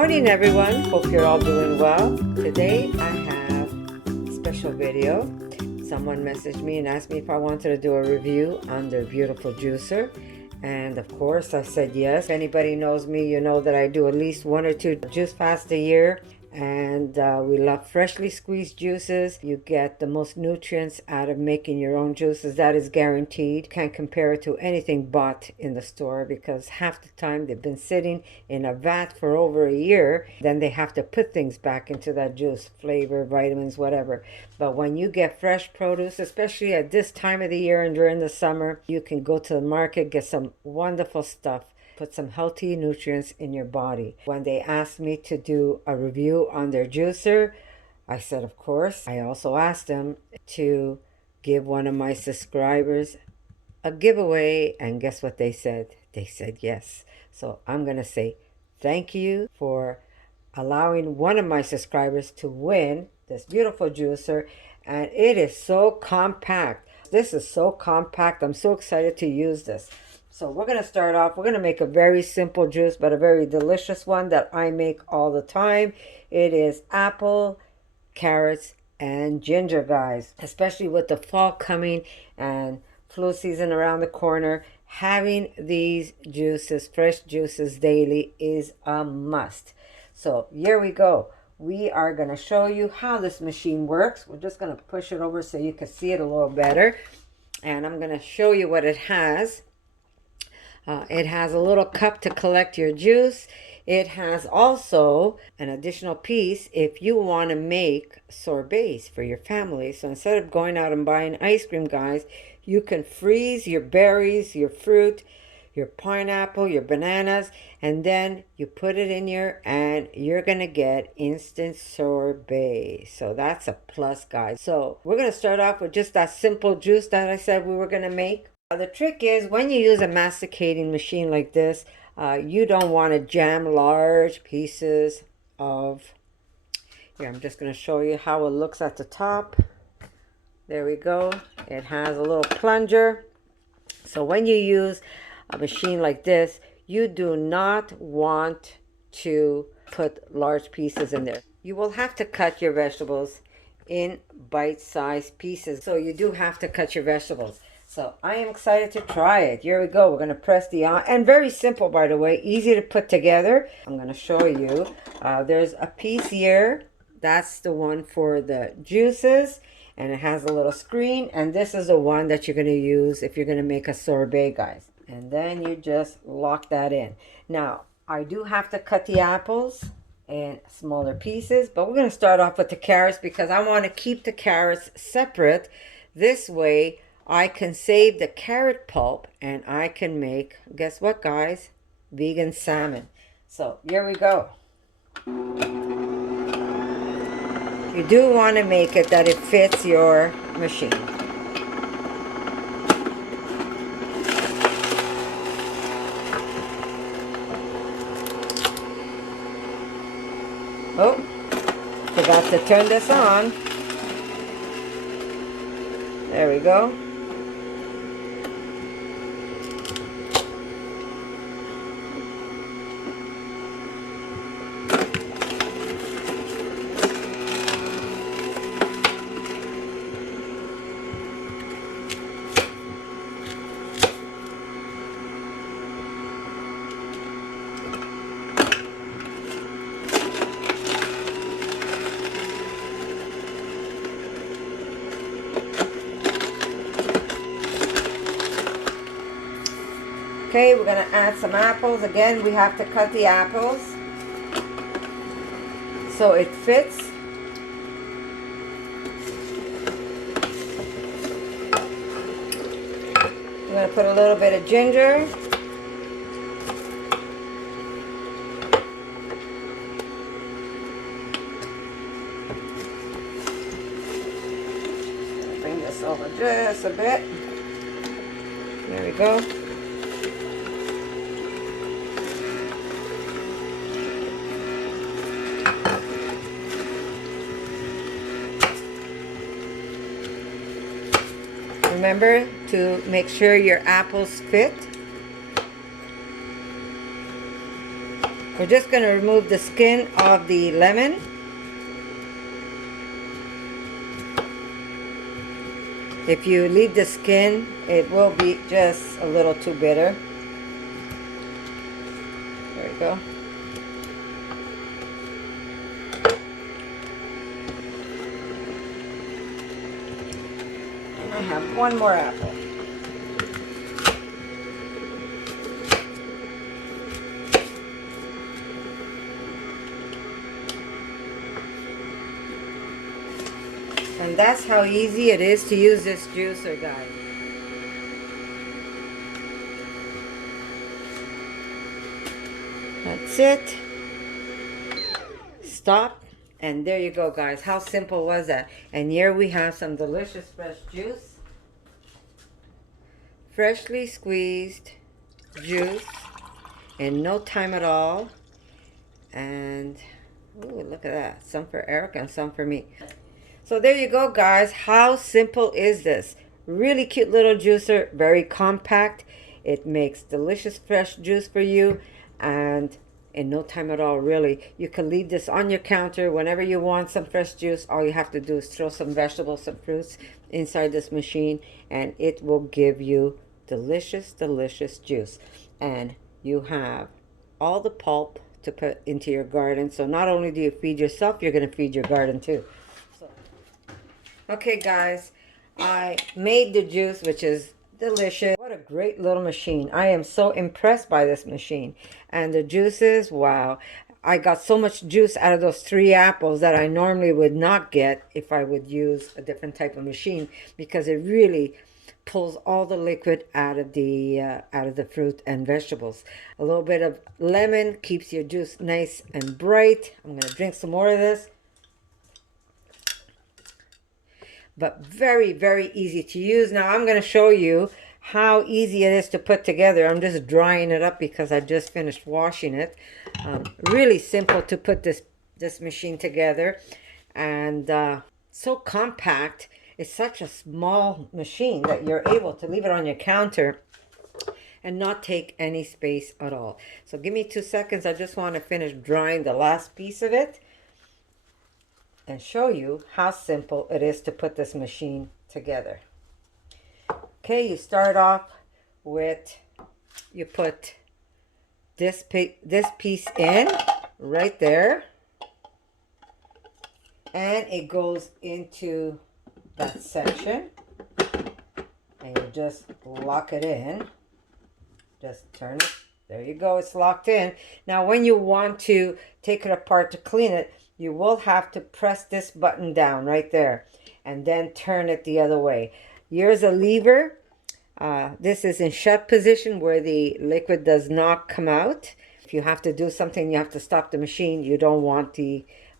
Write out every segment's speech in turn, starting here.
morning, everyone. Hope you're all doing well. Today I have a special video. Someone messaged me and asked me if I wanted to do a review on their beautiful juicer. And of course I said yes. If anybody knows me, you know that I do at least 1 or 2 juice fasts a year. And we love freshly squeezed juices. You get the most nutrients out of making your own juices. That is guaranteed. Can't compare it to anything bought in the store, because half the time they've been sitting in a vat for over a year. Then they have to put things back into that juice, flavor, vitamins, whatever. But when you get fresh produce, especially at this time of the year and during the summer, you can go to the market, get some wonderful stuff. Put some healthy nutrients in your body. When they asked me to do a review on their juicer, I said of course. I also asked them to give one of my subscribers a giveaway, and guess what they said? They said yes. So I'm gonna say thank you for allowing one of my subscribers to win this beautiful juicer. And it is so compact. This is so compact. I'm so excited to use this. So we're going to start off. We're going to make a very simple juice, but a very delicious one that I make all the time. It is apple, carrots, and ginger, guys. Especially with the fall coming and flu season around the corner, having these juices, fresh juices daily, is a must. So here we go. We are going to show you how this machine works. We're just going to push it over so you can see it a little better. And I'm going to show you what it has. It has a little cup to collect your juice. It has also an additional piece if you want to make sorbets for your family. So instead of going out and buying ice cream, guys, you can freeze your berries, your fruit, your pineapple, your bananas, and then you put it in here and you're gonna get instant sorbet. So that's a plus, guys. So we're gonna start off with just that simple juice that I said we were gonna make. The trick is when you use a masticating machine like this, you don't want to jam large pieces of... Here, I'm just going to show you how it looks at the top. There we go. It has a little plunger. So when you use a machine like this, you do not want to put large pieces in there. You will have to cut your vegetables in bite-sized pieces. So you do have to cut your vegetables. So I am excited to try it. Here we go. We're going to press the on. And very simple, by the way. Easy to put together. I'm going to show you. There's a piece here. That's the one for the juices. And it has a little screen. And this is the one that you're going to use if you're going to make a sorbet, guys. And then you just lock that in. Now, I do have to cut the apples in smaller pieces. But we're going to start off with the carrots because I want to keep the carrots separate. This way, I can save the carrot pulp and I can make, guess what, guys? Vegan salmon. So here we go. You do want to make it that it fits your machine. Oh, forgot to turn this on. There we go. Okay, we're going to add some apples. Again, we have to cut the apples so it fits. We're going to put a little bit of ginger. Bring this over just a bit. There we go. Remember to make sure your apples fit. We're just going to remove the skin of the lemon. If you leave the skin, it will be just a little too bitter. There we go. And I have one more apple. And that's how easy it is to use this juicer, guys. That's it. Stop. And there you go, guys. How simple was that? And here we have some delicious fresh juice. Freshly squeezed juice in no time at all. And, ooh, look at that. Some for Eric and some for me. So there you go, guys. How simple is this? Really cute little juicer, very compact. It makes delicious fresh juice for you, and in no time at all, really. You can leave this on your counter whenever you want some fresh juice. All you have to do is throw some vegetables, some fruits inside this machine, and it will give you delicious, delicious juice. And you have all the pulp to put into your garden. So not only do you feed yourself, you're going to feed your garden too. Okay, guys, I made the juice, which is delicious. What a great little machine. I am so impressed by this machine. And the juices, wow. I got so much juice out of those 3 apples that I normally would not get if I would use a different type of machine, because it really pulls all the liquid out of the fruit and vegetables. A little bit of lemon keeps your juice nice and bright. I'm going to drink some more of this. But very, very easy to use. Now I'm going to show you how easy it is to put together. I'm just drying it up because I just finished washing it. Really simple to put this machine together, and so compact. It's such a small machine that you're able to leave it on your counter and not take any space at all. So give me 2 seconds. I just want to finish drying the last piece of it and show you how simple it is to put this machine together. Okay, you start off with, you put this piece in right there, and it goes into that section, and you just lock it in. Just turn it. There you go, it's locked in. Now when you want to take it apart to clean it, you will have to press this button down right there and then turn it the other way. Here's a lever. This is in shut position where the liquid does not come out. If you have to do something, you have to stop the machine. You don't want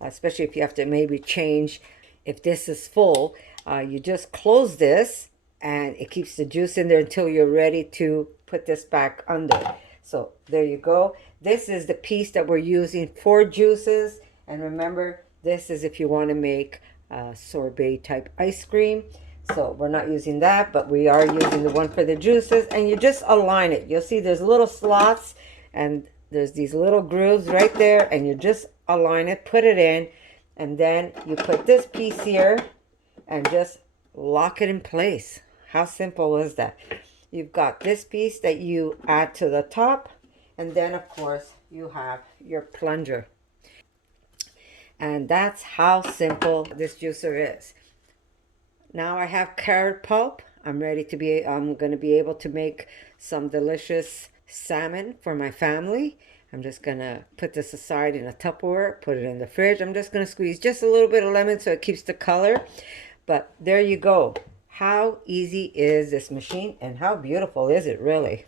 especially if you have to maybe change. If this is full, you just close this and it keeps the juice in there until you're ready to put this back under. So there you go. This is the piece that we're using for juices. And remember, this is if you want to make sorbet type ice cream. So we're not using that, but we are using the one for the juices. And you just align it. You'll see there's little slots and there's these little grooves right there. And you just align it, put it in. And then you put this piece here and just lock it in place. How simple is that? You've got this piece that you add to the top. And then, of course, you have your plunger. And that's how simple this juicer is. Now I have carrot pulp. I'm going to be able to make some delicious salmon for my family. I'm just going to put this aside in a Tupperware, put it in the fridge. I'm just going to squeeze just a little bit of lemon so it keeps the color. But there you go. How easy is this machine, and how beautiful is it, really?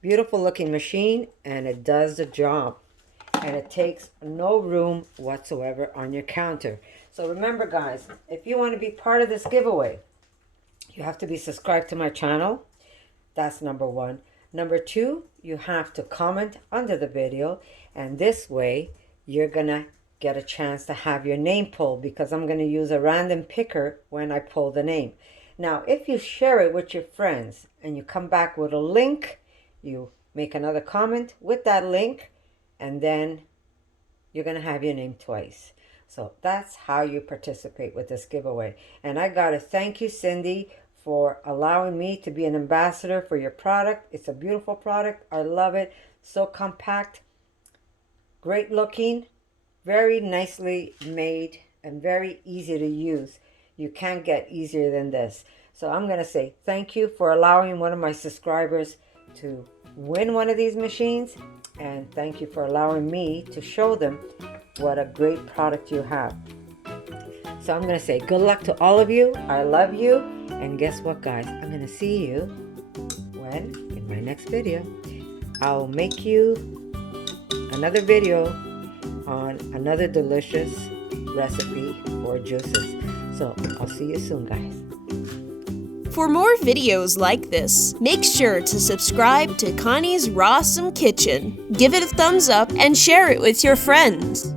Beautiful looking machine, and it does the job. And it takes no room whatsoever on your counter. So remember, guys, if you want to be part of this giveaway, you have to be subscribed to my channel. That's number 1. Number 2, you have to comment under the video, and this way you're gonna get a chance to have your name pulled, because I'm gonna use a random picker when I pull the name. Now, if you share it with your friends and you come back with a link, you make another comment with that link, and then you're going to have your name twice. So that's how you participate with this giveaway. And I got to thank you, Cindy, for allowing me to be an ambassador for your product. It's a beautiful product. I love it. So compact, great looking, very nicely made, and very easy to use. You can't get easier than this. So I'm going to say thank you for allowing one of my subscribers to win one of these machines. And thank you for allowing me to show them what a great product you have. So I'm going to say good luck to all of you. I love you. And guess what, guys? I'm going to see you in my next video. I'll make you another video on another delicious recipe for juices. So I'll see you soon, guys. For more videos like this, make sure to subscribe to Connie's RAWsome Kitchen. Give it a thumbs up and share it with your friends.